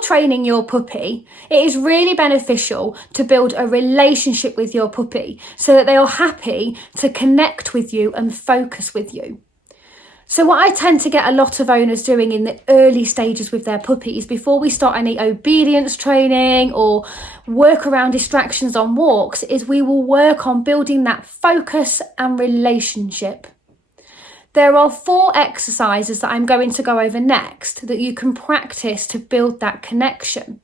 you're training your puppy, it is really beneficial to build a relationship with your puppy so that they are happy to connect with you and focus with you. So what I tend to get a lot of owners doing in the early stages with their puppies, before we start any obedience training or work around distractions on walks, is we will work on building that focus and relationship. There are 4 exercises that I'm going to go over next that you can practice to build that connection.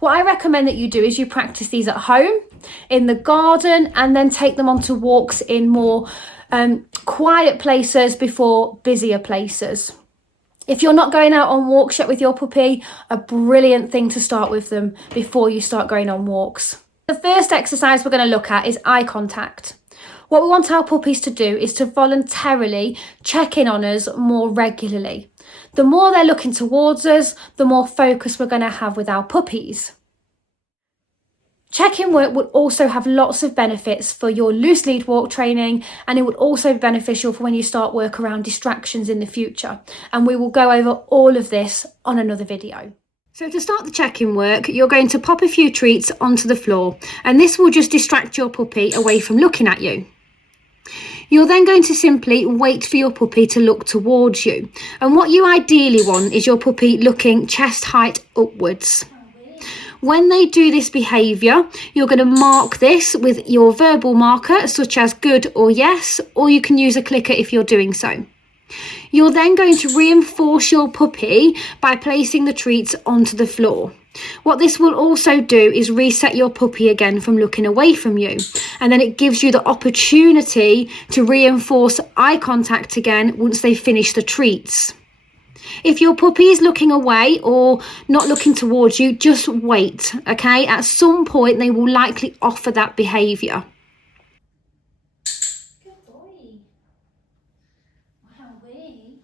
What I recommend that you do is you practice these at home, in the garden, and then take them onto walks in more quiet places before busier places. If you're not going out on walks yet with your puppy, a brilliant thing to start with them before you start going on walks. The first exercise we're going to look at is eye contact. What we want our puppies to do is to voluntarily check in on us more regularly. The more they're looking towards us, the more focus we're going to have with our puppies. Check-in work would also have lots of benefits for your loose lead walk training, and it would also be beneficial for when you start work around distractions in the future. And we will go over all of this on another video. So to start the check-in work, you're going to pop a few treats onto the floor, and this will just distract your puppy away from looking at you. You're then going to simply wait for your puppy to look towards you. And what you ideally want is your puppy looking chest height upwards. When they do this behaviour, you're going to mark this with your verbal marker, such as good or yes, or you can use a clicker if you're doing so. You're then going to reinforce your puppy by placing the treats onto the floor. What this will also do is reset your puppy again from looking away from you, and then it gives you the opportunity to reinforce eye contact again once they finish the treats. If your puppy is looking away or not looking towards you, just wait, okay? At some point, they will likely offer that behaviour. Good boy. Wowee.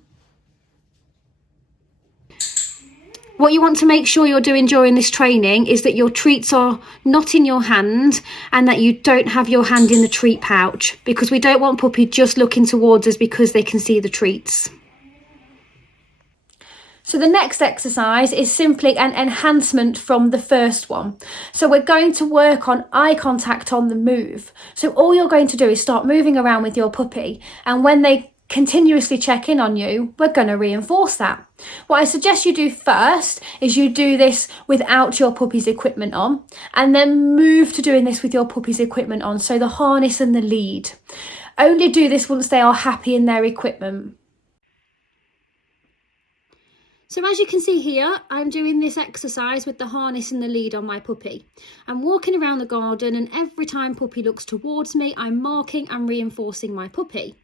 What you want to make sure you're doing during this training is that your treats are not in your hand and that you don't have your hand in the treat pouch, because we don't want puppy just looking towards us because they can see the treats. So the next exercise is simply an enhancement from the first one. So we're going to work on eye contact on the move. So all you're going to do is start moving around with your puppy, and when they continuously check in on you, we're going to reinforce that. What I suggest you do first is you do this without your puppy's equipment on, and then move to doing this with your puppy's equipment on, so the harness and the lead. Only do this once they are happy in their equipment. So as you can see here, I'm doing this exercise with the harness and the lead on my puppy. I'm walking around the garden, and every time puppy looks towards me, I'm marking and reinforcing my puppy.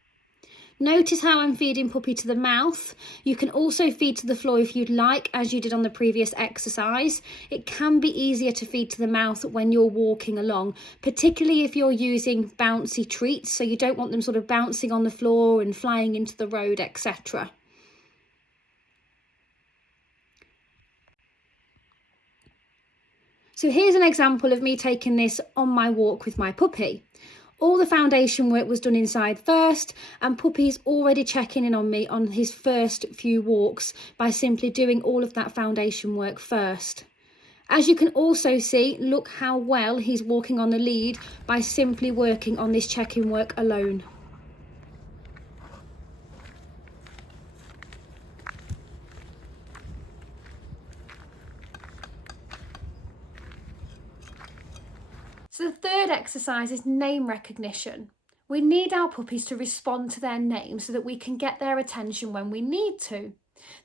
Notice how I'm feeding puppy to the mouth. You can also feed to the floor if you'd like, as you did on the previous exercise. It can be easier to feed to the mouth when you're walking along, particularly if you're using bouncy treats, so you don't want them sort of bouncing on the floor and flying into the road, etc. So here's an example of me taking this on my walk with my puppy. All the foundation work was done inside first, and puppy's already checking in on me on his first few walks by simply doing all of that foundation work first. As you can also see, look how well he's walking on the lead by simply working on this check-in work alone. So the third exercise is name recognition. We need our puppies to respond to their name so that we can get their attention when we need to.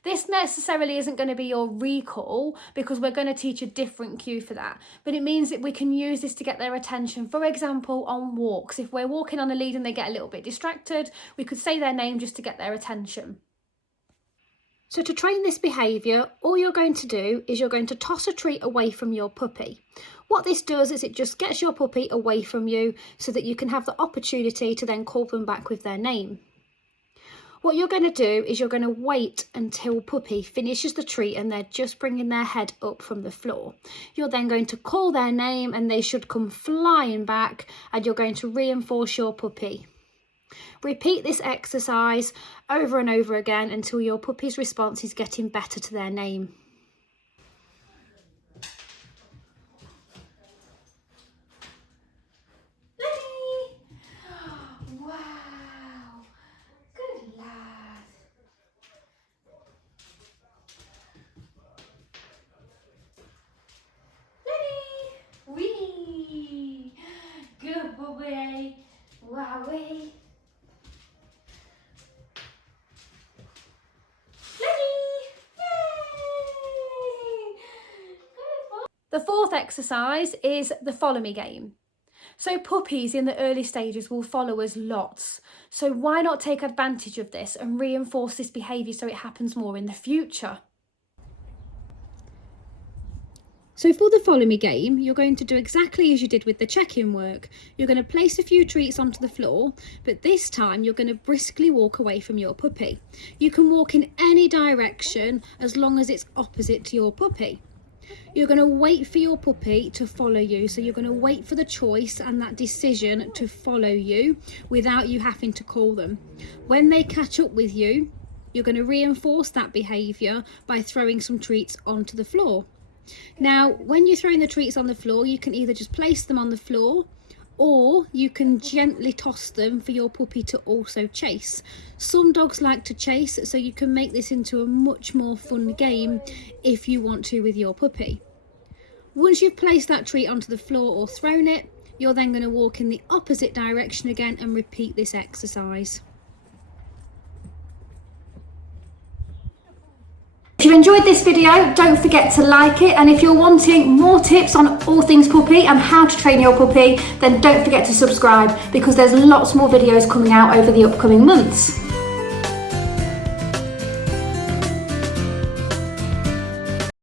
This necessarily isn't going to be your recall, because we're going to teach a different cue for that. But it means that we can use this to get their attention. For example, on walks, if we're walking on a lead and they get a little bit distracted, we could say their name just to get their attention. So to train this behaviour, all you're going to do is you're going to toss a treat away from your puppy. What this does is it just gets your puppy away from you so that you can have the opportunity to then call them back with their name. What you're going to do is you're going to wait until puppy finishes the treat and they're just bringing their head up from the floor. You're then going to call their name and they should come flying back, and you're going to reinforce your puppy. Repeat this exercise over and over again until your puppy's response is getting better to their name. The fourth exercise is the follow me game. So puppies in the early stages will follow us lots. So why not take advantage of this and reinforce this behaviour so it happens more in the future? So for the follow me game, you're going to do exactly as you did with the check-in work. You're going to place a few treats onto the floor, but this time you're going to briskly walk away from your puppy. You can walk in any direction as long as it's opposite to your puppy. You're going to wait for your puppy to follow you. So you're going to wait for the choice and that decision to follow you without you having to call them. When they catch up with you, you're going to reinforce that behaviour by throwing some treats onto the floor. Now, when you're throwing the treats on the floor, you can either just place them on the floor or you can gently toss them for your puppy to also chase. Some dogs like to chase, so you can make this into a much more fun game if you want to with your puppy. Once you've placed that treat onto the floor or thrown it, you're then going to walk in the opposite direction again and repeat this exercise. If you enjoyed this video, don't forget to like it, and if you're wanting more tips on all things puppy and how to train your puppy, then don't forget to subscribe because there's lots more videos coming out over the upcoming months.